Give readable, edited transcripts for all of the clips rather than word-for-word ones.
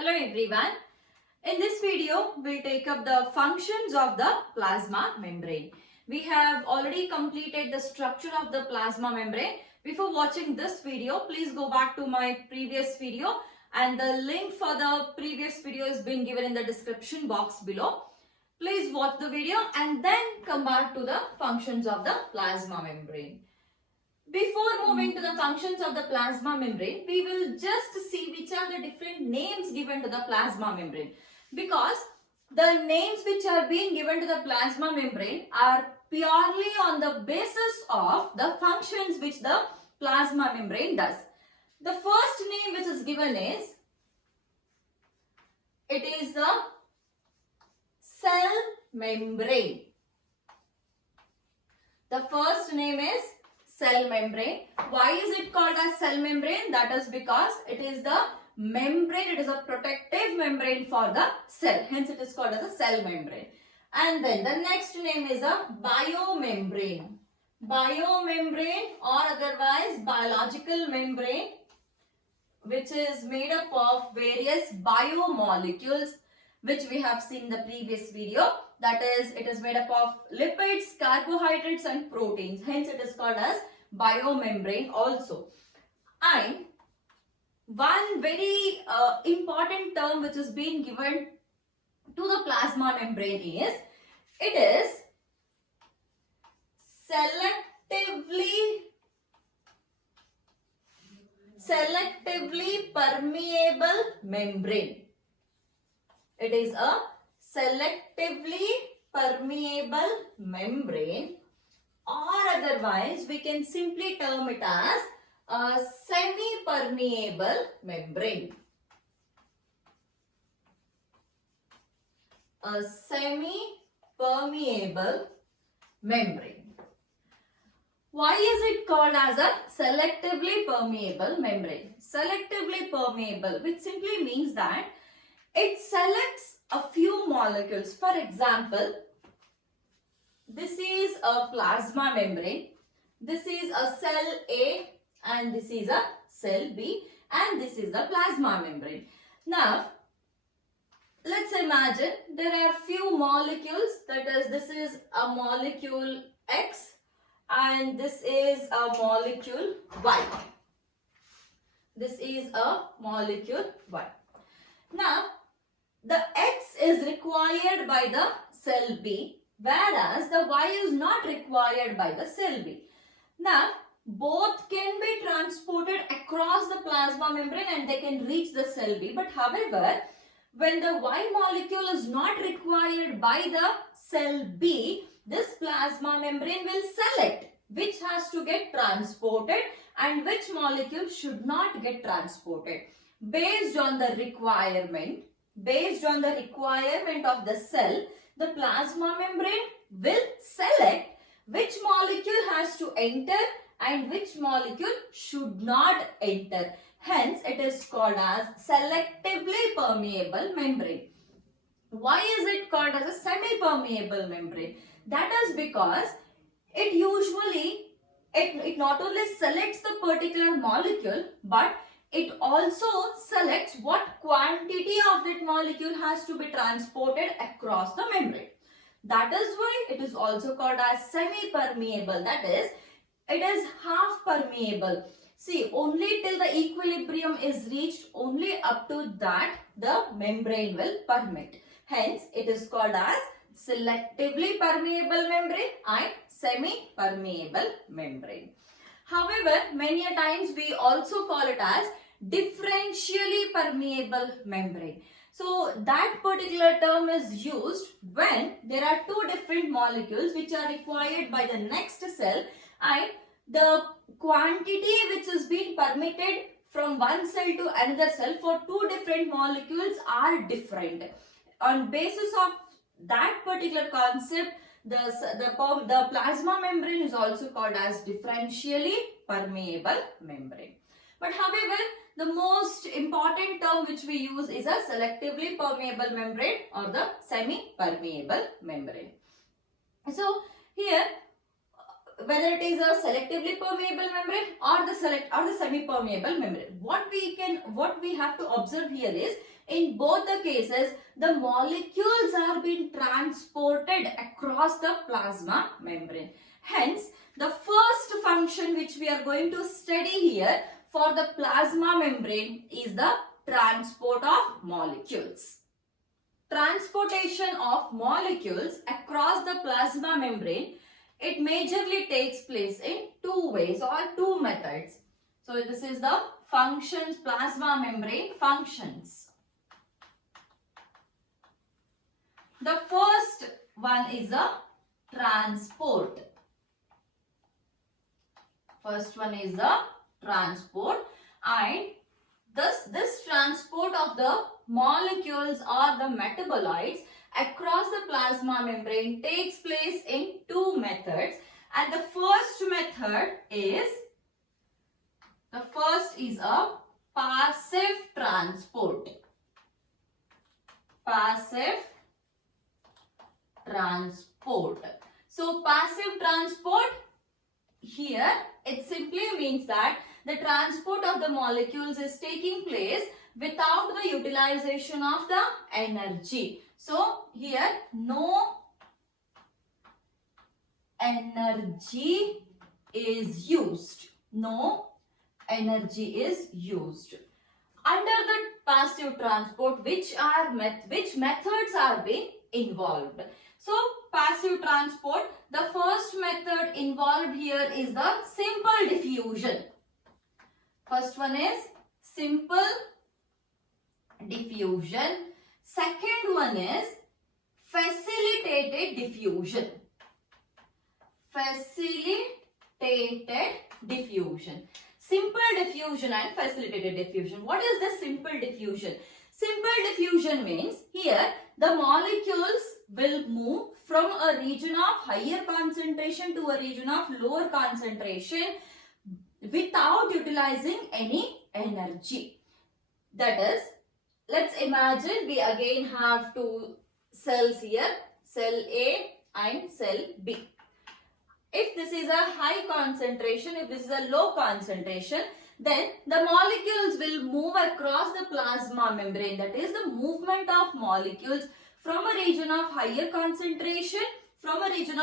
Hello everyone. In this video, we'll take up the functions of the plasma membrane. We have already completed the structure of the plasma membrane. Before watching this video, please go back to my previous video and the link for the previous video is being given in the description box below. Please watch the video and then come back to the functions of the plasma membrane. Before moving to the functions of the plasma membrane, we will just see which are the different names given to the plasma membrane. Because the names which are being given to the plasma membrane are purely on the basis of the functions which the plasma membrane does. The first name which is given is, it is the cell membrane. The first name is cell membrane. Why is it called as cell membrane? That is because it is the membrane, it is a protective membrane for the cell. Hence it is called as a cell membrane. And then the next name is a biomembrane. Biomembrane or otherwise biological membrane, which is made up of various biomolecules, which we have seen in the previous video. That is, it is made up of lipids, carbohydrates and proteins. Hence it is called as biomembrane also. And one very important term which is being given to the plasma membrane is, it is selectively permeable membrane. It is a selectively permeable membrane, or otherwise we can simply term it as a semi-permeable membrane. A semi-permeable membrane. Why is it called as a selectively permeable membrane? Selectively permeable, which simply means that it selects a few molecules. For example, this is a plasma membrane, this is a cell A and this is a cell B and this is the plasma membrane. Now, let's imagine there are few molecules, that is, this is a molecule X and this is a molecule Y. This is a molecule Y. Now, the X is required by the cell B, whereas the Y is not required by the cell B. Now, both can be transported across the plasma membrane and they can reach the cell B. But however, when the Y molecule is not required by the cell B, this plasma membrane will select which has to get transported and which molecule should not get transported. Based on the requirement of the cell, the plasma membrane will select which molecule has to enter and which molecule should not enter. Hence, it is called as selectively permeable membrane. Why is it called as a semi-permeable membrane? That is because it usually, it not only selects the particular molecule, but it also selects what quantity of that molecule has to be transported across the membrane. That is why it is also called as semi-permeable. That is, it is half permeable. See, only till the equilibrium is reached, only up to that the membrane will permit. Hence, it is called as selectively permeable membrane and semi-permeable membrane. However, many a times we also call it as differentially permeable membrane. So that particular term is used when there are two different molecules which are required by the next cell and the quantity which is being permitted from one cell to another cell for two different molecules are different. On basis of that particular concept, the plasma membrane is also called as differentially permeable membrane. But however, the most important term which we use is a selectively permeable membrane or the semi-permeable membrane. So here whether it is a selectively permeable membrane or the semi-permeable membrane. What we have to observe here is, in both the cases, the molecules are being transported across the plasma membrane. Hence, the first function which we are going to study here for the plasma membrane is the transport of molecules. Transportation of molecules across the plasma membrane, it majorly takes place in two ways or two methods. So this is the functions, plasma membrane functions. The first one is the transport. First one is the transport, and this transport of the molecules or the metabolites across the plasma membrane takes place in two methods, and the first method is a passive transport. Passive transport. So passive transport, here it simply means that the transport of the molecules is taking place without the utilization of the energy. So here no energy is used. No energy is used. Under the passive transport, which methods are being involved? So passive transport, the first method involved here is the simple diffusion. First one is simple diffusion. Second one is facilitated diffusion. Facilitated diffusion. Simple diffusion and facilitated diffusion. What is the simple diffusion? Simple diffusion means here the molecules will move from a region of higher concentration to a region of lower concentration without utilizing any energy. That is, let's imagine we again have two cells here, cell A and cell B. If this is a high concentration, if this is a low concentration, then the molecules will move across the plasma membrane. That is the movement of molecules from a region of higher concentration, to a region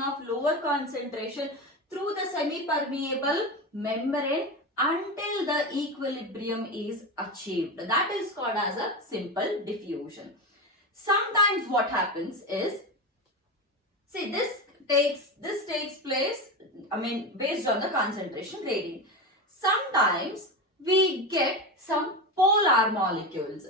of lower concentration through the semi-permeable membrane until the equilibrium is achieved. That is called as a simple diffusion. Sometimes what happens is, see, this takes place, based on the concentration gradient. Sometimes we get some polar molecules.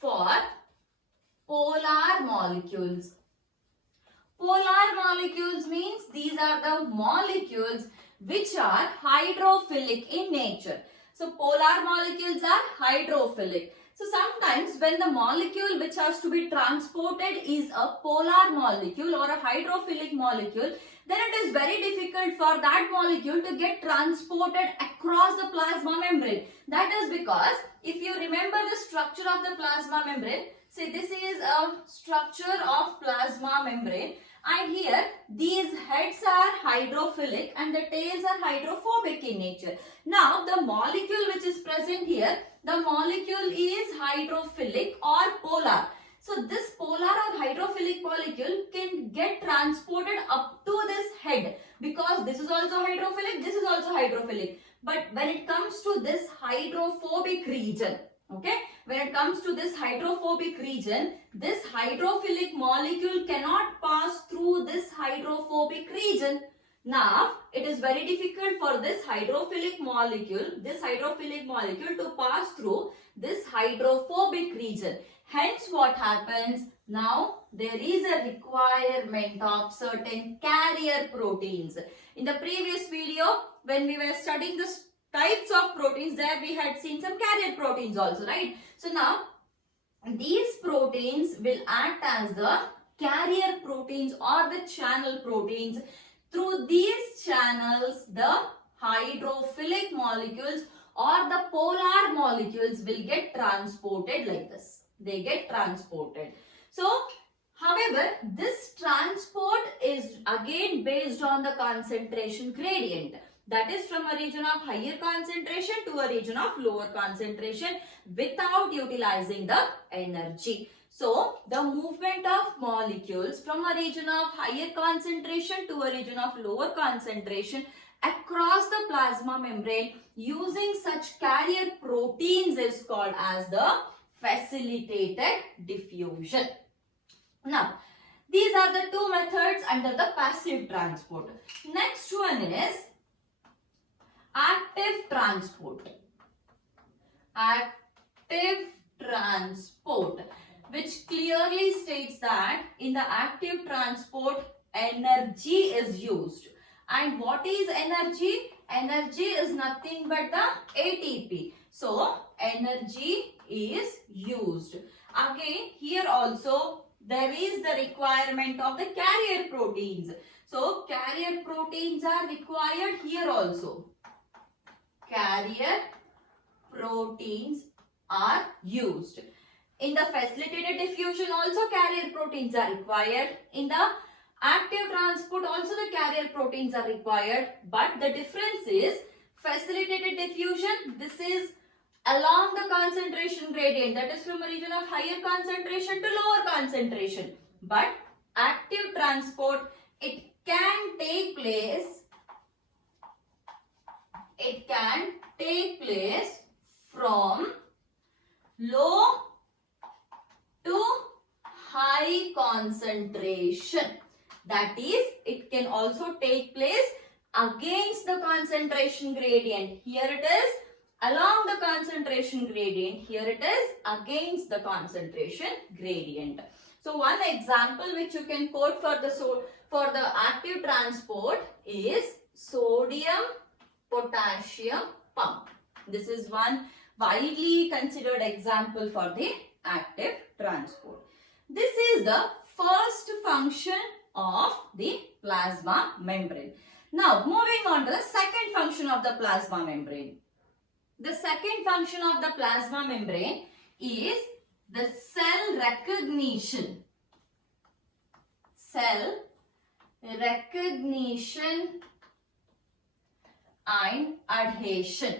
For polar molecules. Polar molecules means these are the molecules which are hydrophilic in nature. So polar molecules are hydrophilic. So sometimes when the molecule which has to be transported is a polar molecule or a hydrophilic molecule, then it is very difficult for that molecule to get transported across the plasma membrane. That is because if you remember the structure of the plasma membrane, see, this is a structure of plasma membrane, and here these heads are hydrophilic and the tails are hydrophobic in nature. Now the molecule which is present here, the molecule is hydrophilic or polar. So this polar or hydrophilic molecule can get transported up to this head, because this is also hydrophilic, this is also hydrophilic. But when it comes to this hydrophobic region, okay, when it comes to this hydrophobic region, this hydrophilic molecule cannot pass through this hydrophobic region. Now, it is very difficult for this hydrophilic molecule to pass through this hydrophobic region. Hence, what happens? Now, there is a requirement of certain carrier proteins. In the previous video, when we were studying the types of proteins, there we had seen some carrier proteins also, right? So now, these proteins will act as the carrier proteins or the channel proteins. Through these channels, the hydrophilic molecules or the polar molecules will get transported like this. They get transported. So, However, this transport is again based on the concentration gradient. That is from a region of higher concentration to a region of lower concentration without utilizing the energy. So, the movement of molecules from a region of higher concentration to a region of lower concentration across the plasma membrane using such carrier proteins is called as the facilitated diffusion. Now, these are the two methods under the passive transport. Next one is active transport. Active transport, which clearly states that in the active transport, energy is used. And what is energy? Energy is nothing but the ATP. So, energy is used. Again, here also there is the requirement of the carrier proteins. So, carrier proteins are required here also. Carrier proteins are used. In the facilitated diffusion also carrier proteins are required. In the active transport also the carrier proteins are required. But the difference is facilitated diffusion, this is along the concentration gradient, that is from a region of higher concentration to lower concentration. But active transport, it can take place from low to high concentration. That is, it can also take place against the concentration gradient. Here it is along the concentration gradient. Here it is against the concentration gradient. So one example which you can quote for the active transport is sodium potassium pump. This is one widely considered example for the active transport. This is the first function of the plasma membrane. Now moving on to the second function of the plasma membrane. The second function of the plasma membrane is the cell recognition. Cell recognition and adhesion.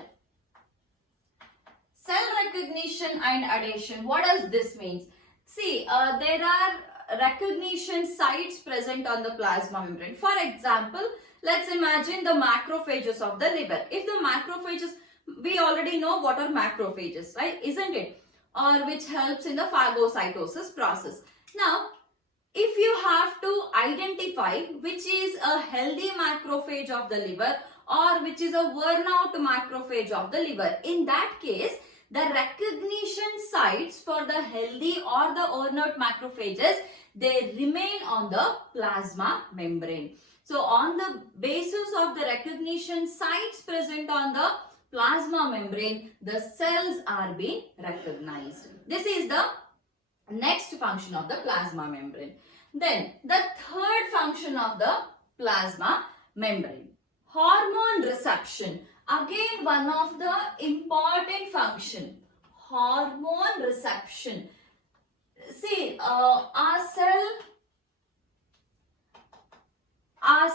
Cell recognition and adhesion. What does this mean? See, there are recognition sites present on the plasma membrane. For example, let's imagine the macrophages of the liver. If the macrophages, we already know what are macrophages, right? Isn't it? Or which helps in the phagocytosis process. Now, if you have to identify which is a healthy macrophage of the liver or which is a worn out macrophage of the liver, in that case, the recognition sites for the healthy or the worn out macrophages, they remain on the plasma membrane. So, on the basis of the recognition sites present on the plasma membrane, the cells are being recognized. This is the next function of the plasma membrane. Then, the third function of the plasma membrane, hormone reception. Again, one of the important function, hormone reception. See, our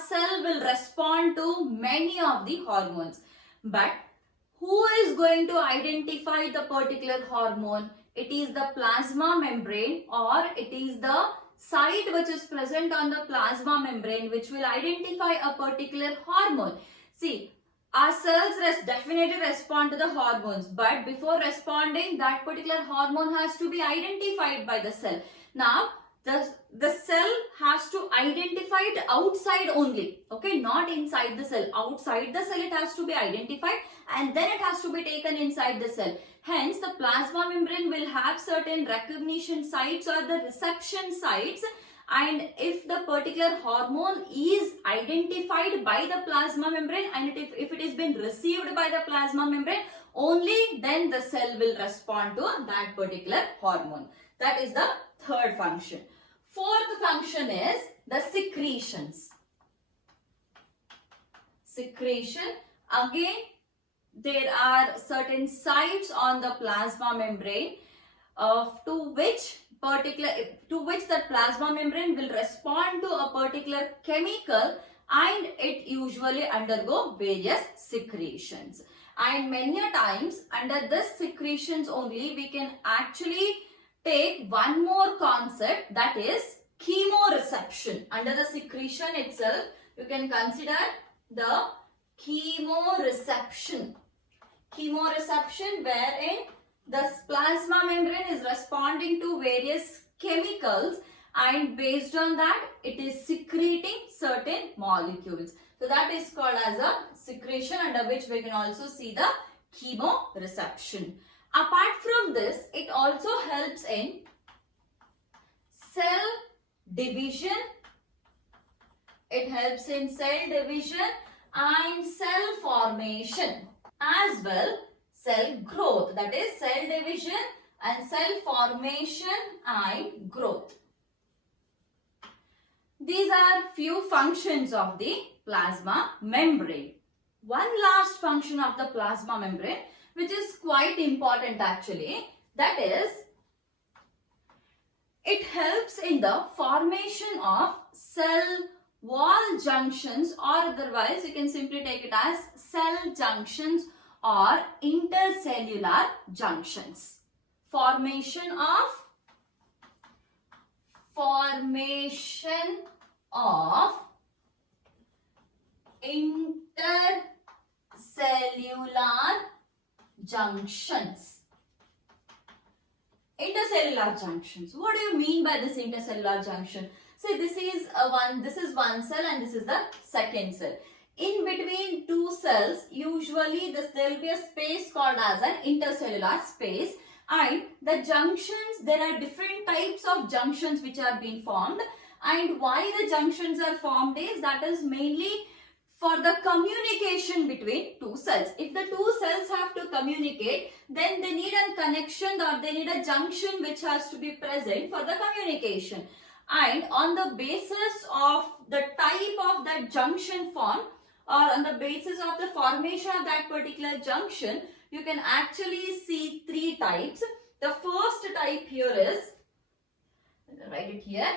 cell will respond to many of the hormones. But who is going to identify the particular hormone? It is the plasma membrane, or it is the site which is present on the plasma membrane which will identify a particular hormone. See, our cells definitely respond to the hormones, but before responding, that particular hormone has to be identified by the cell. Now, the cell has to identify it outside only, okay, not inside the cell. Outside the cell it has to be identified and then it has to be taken inside the cell. Hence, the plasma membrane will have certain recognition sites or the reception sites, and if the particular hormone is identified by the plasma membrane and if it is been received by the plasma membrane, only then the cell will respond to that particular hormone. That is the third function. Fourth function is the secretions. Secretion. Again, there are certain sites on the plasma membrane to which that plasma membrane will respond to a particular chemical, and it usually undergo various secretions. And many a times under this secretions only we can actually take one more concept, that is chemoreception. Under the secretion itself you can consider the chemoreception. Chemoreception, wherein the plasma membrane is responding to various chemicals, and based on that it is secreting certain molecules. So that is called as a secretion, under which we can also see the chemoreception. Apart from this, it also helps in cell division. It helps in cell division and cell formation, as well cell growth, that is cell division and cell formation and growth. These are few functions of the plasma membrane. One last function of the plasma membrane, which is quite important actually, that is it helps in the formation of cell wall junctions, or otherwise you can simply take it as cell junctions or intercellular junctions. Formation of intercellular junctions. Intercellular junctions. What do you mean by this intercellular junction? Say this is one cell and this is the second cell. In between two cells, usually there will be a space called as an intercellular space, and the junctions, there are different types of junctions which are being formed, and why the junctions are formed is that is mainly for the communication between two cells. If the two cells have to communicate, then they need a connection, or they need a junction which has to be present for the communication. And on the basis of the type of that junction formed, or on the basis of the formation of that particular junction, you can actually see three types. The first type here is, write it here,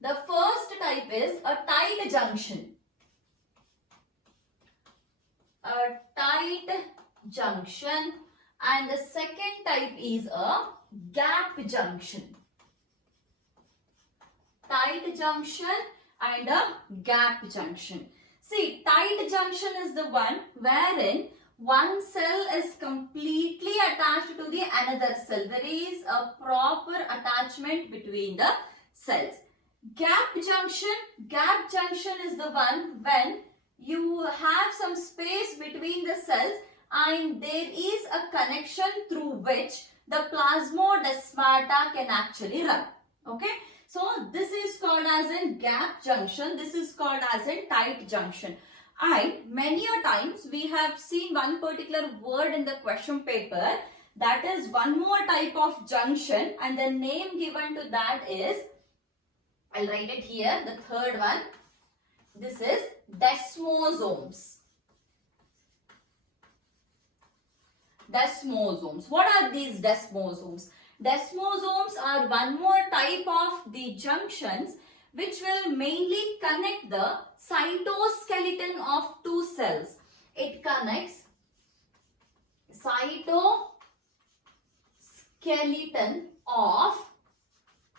the first type is a tight junction. A tight junction, and the second type is a gap junction. Tight junction and a gap junction. See, tight junction is the one wherein one cell is completely attached to the another cell. There is a proper attachment between the cells. Gap junction is the one when you have some space between the cells and there is a connection through which the plasmodesmata can actually run. Okay. So this is called as a gap junction. This is called as a tight junction. And many a times we have seen one particular word in the question paper, that is one more type of junction, and the name given to that is, I'll write it here, the third one. This is desmosomes. Desmosomes. What are these desmosomes? Desmosomes are one more type of the junctions which will mainly connect the cytoskeleton of two cells. It connects cytoskeleton of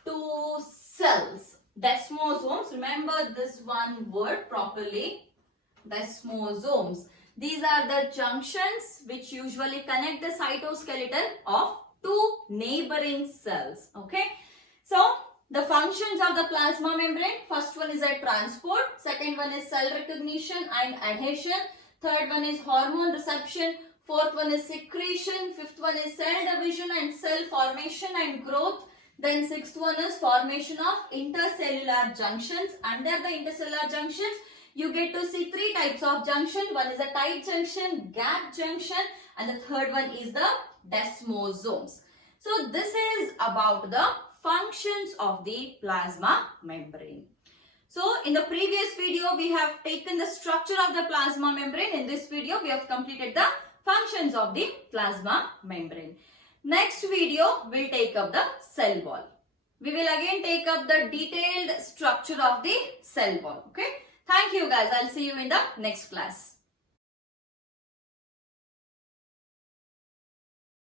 two cells. Desmosomes, remember this one word properly, desmosomes. These are the junctions which usually connect the cytoskeleton of two neighboring cells. Okay. So, the functions of the plasma membrane, first one is a transport, second one is cell recognition and adhesion, third one is hormone reception, fourth one is secretion, fifth one is cell division and cell formation and growth, then sixth one is formation of intercellular junctions. Under the intercellular junctions, you get to see three types of junction. One is a tight junction, gap junction, and the third one is the desmosomes. So this is about the functions of the plasma membrane. So in the previous video we have taken the structure of the plasma membrane. In this video we have completed the functions of the plasma membrane. Next video will take up the cell wall. we will again take up the detailed structure of the cell wall. Okay. Thank you guys. I'll see you in the next class.